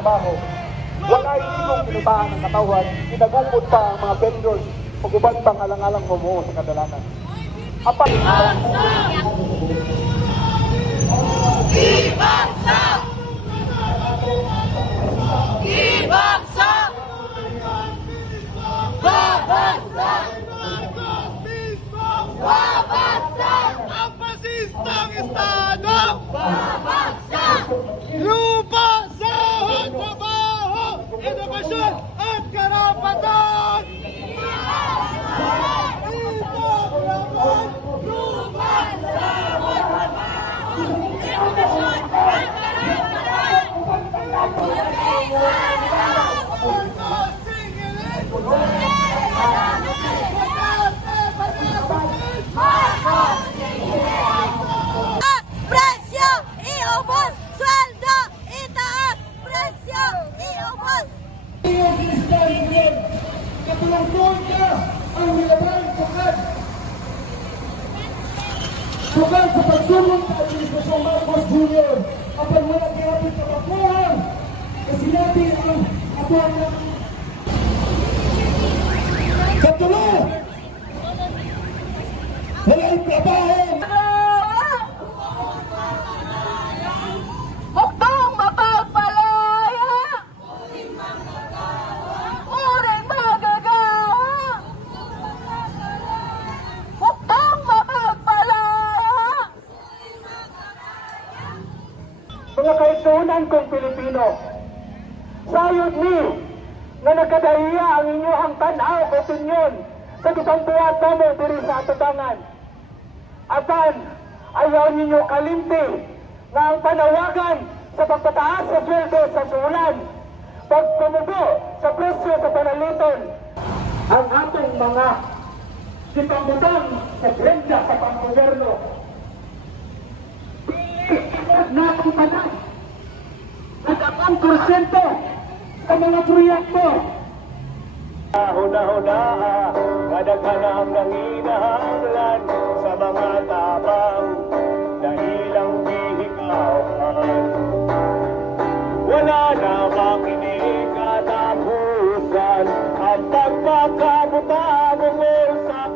trabaho. Wala itigong pinutahan ng katawan, pinagupod pa ang mga vendors, pag-ubad pang alang-alang mumuo sa kadalanan. Apat! Ibagsak! Ibagsak! Babagsak! Babagsak! Ang pasistang estado! Babagsak! Lupa, sahod, trabaho, edukasyon at karapatan! Presyo! Iubos! Sweldo! Itaas! Presyo! Iubos! Katulungkod ka ang nilabang sukad. Sukad sa pagsulong sa Administrasyong Marcos Jr. Kapag wala kinapit sa kapuhan, kasi natin ang kapuhan ng katulong. Wala yung trabaho. Hukbong mapagpalaya! Uring magagawa! Hukbong mapagpalaya! Mga kaigsunan kong Pilipino, sayod ni na nagkadahiya ang inyong tanaw o opinyon sa kitang buwat mo diri sa atubangan. Atan, ayaw ninyo kalimti na ang panawagan sa pagpataas sa sweldo sa sulan, pagkumubo sa presyo sa panaliton, ang atong mga sipambutang sa grenda sa panggoberno. Na ang tanan at ang porsyento sa mga proyekto. Huna-huna, kadaghan ang nanginahanglan sa mga tabang dahilang bihikawan. Wala na makinig at abusan ang pagpakabuta mungol sa